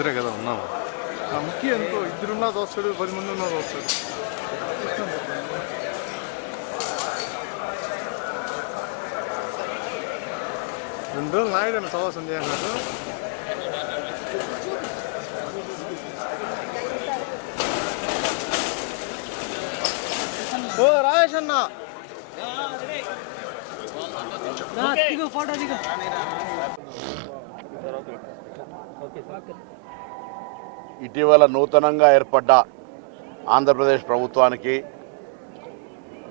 ఇద్దరే కదా ఉన్నాము ముఖ్య ఎంతో ఇద్దరున్నా దోస్తాడు పది మంది ఉన్నా దోస్తాడు రెండు రోజులు నాయుడు సవాసం చేయన్నాడు ఓ రాజేష్ అన్న ఫోటో దిగు ఓకే ఇటీవల నూతనంగా ఏర్పడ్డ ఆంధ్రప్రదేశ్ ప్రభుత్వానికి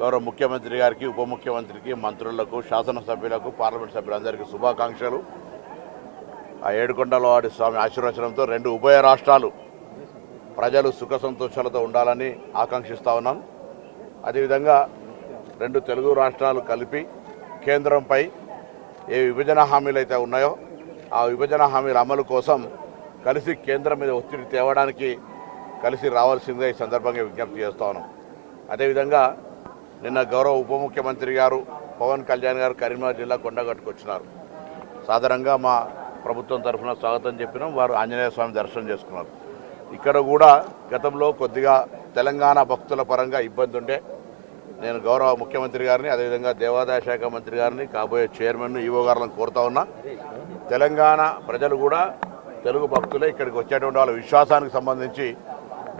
గౌరవ ముఖ్యమంత్రి గారికి ఉప ముఖ్యమంత్రికి మంత్రులకు శాసనసభ్యులకు పార్లమెంట్ సభ్యులందరికీ శుభాకాంక్షలు ఆ ఏడుకొండలవాడి స్వామి ఆశీర్వచనంతో రెండు ఉభయ రాష్ట్రాలు ప్రజలు సుఖ సంతోషాలతో ఉండాలని ఆకాంక్షిస్తూ ఉన్నాం అదేవిధంగా రెండు తెలుగు రాష్ట్రాలు కలిపి కేంద్రంపై ఏ విభజన హామీలు అయితే ఉన్నాయో ఆ విభజన హామీల అమలు కోసం కలిసి కేంద్రం మీద ఒత్తిడి తేవడానికి కలిసి రావాల్సిందే ఈ సందర్భంగా విజ్ఞప్తి చేస్తాను అదేవిధంగా నిన్న గౌరవ ఉప ముఖ్యమంత్రి గారు పవన్ కళ్యాణ్ గారు కరీంనగర్ జిల్లా కొండగట్టుకొచ్చినారు సాధారణంగా మా ప్రభుత్వం తరఫున స్వాగతం చెప్పినాం వారు ఆంజనేయ స్వామి దర్శనం చేసుకున్నారు ఇక్కడ కూడా గతంలో కొద్దిగా తెలంగాణ భక్తుల పరంగా ఇబ్బంది ఉండే నేను గౌరవ ముఖ్యమంత్రి గారిని అదేవిధంగా దేవాదాయ శాఖ మంత్రి గారిని కాబోయే చైర్మన్ ఈవో గారిని కోరుతా ఉన్నా తెలంగాణ ప్రజలు కూడా తెలుగు భక్తులే ఇక్కడికి వచ్చేటువంటి వాళ్ళ విశ్వాసానికి సంబంధించి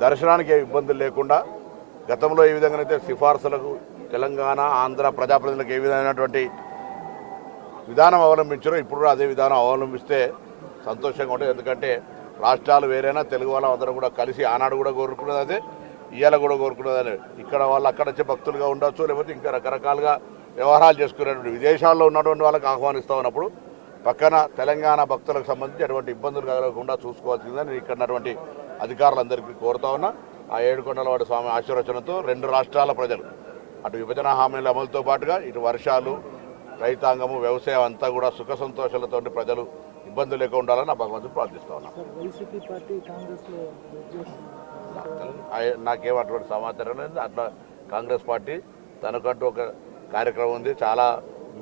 దర్శనానికి ఏ ఇబ్బందులు లేకుండా గతంలో ఏ విధంగా అయితే సిఫార్సులకు తెలంగాణ ఆంధ్ర ప్రజాప్రతినిధులకు ఏ విధమైనటువంటి విధానం అవలంబించారో ఇప్పుడు కూడా అదే విధానం అవలంబిస్తే సంతోషంగా ఉంటుంది ఎందుకంటే రాష్ట్రాలు వేరైనా తెలుగు వాళ్ళ అందరూ కూడా కలిసి ఆనాడు కూడా కోరుకున్నది అదే ఇవాళ కూడా కోరుకునేదని ఇక్కడ వాళ్ళు అక్కడ వచ్చే భక్తులుగా ఉండొచ్చు లేకపోతే ఇంకా రకరకాలుగా వ్యవహారాలు చేసుకునేటువంటి విదేశాల్లో ఉన్నటువంటి వాళ్ళకి ఆహ్వానిస్తూ ఉన్నప్పుడు పక్కన తెలంగాణ భక్తులకు సంబంధించి ఎటువంటి ఇబ్బందులు కలగకుండా చూసుకోవాల్సిందని ఇక్కడ ఉన్నటువంటి అధికారులందరికీ కోరుతా ఉన్నా ఆ ఏడుకొండలవాడి స్వామి ఆశీర్వచనంతో రెండు రాష్ట్రాల ప్రజలు అటు విభజన హామీల అమలుతో పాటుగా ఇటు వర్షాలు రైతాంగము వ్యవసాయం అంతా కూడా సుఖ సంతోషాలతో ప్రజలు ఇబ్బందులు లేకుండా ఉండాలని నా భగవంతుడు ప్రార్థిస్తా ఉన్నా నాకేం అటువంటి సమాచారం లేదు అట్లా కాంగ్రెస్ పార్టీ తనకంటూ ఒక కార్యక్రమం ఉంది చాలా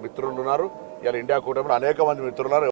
మిత్రులు ఉన్నారు ఇలా ఇండియా కూటమిలో అనేక మంది మిత్రులు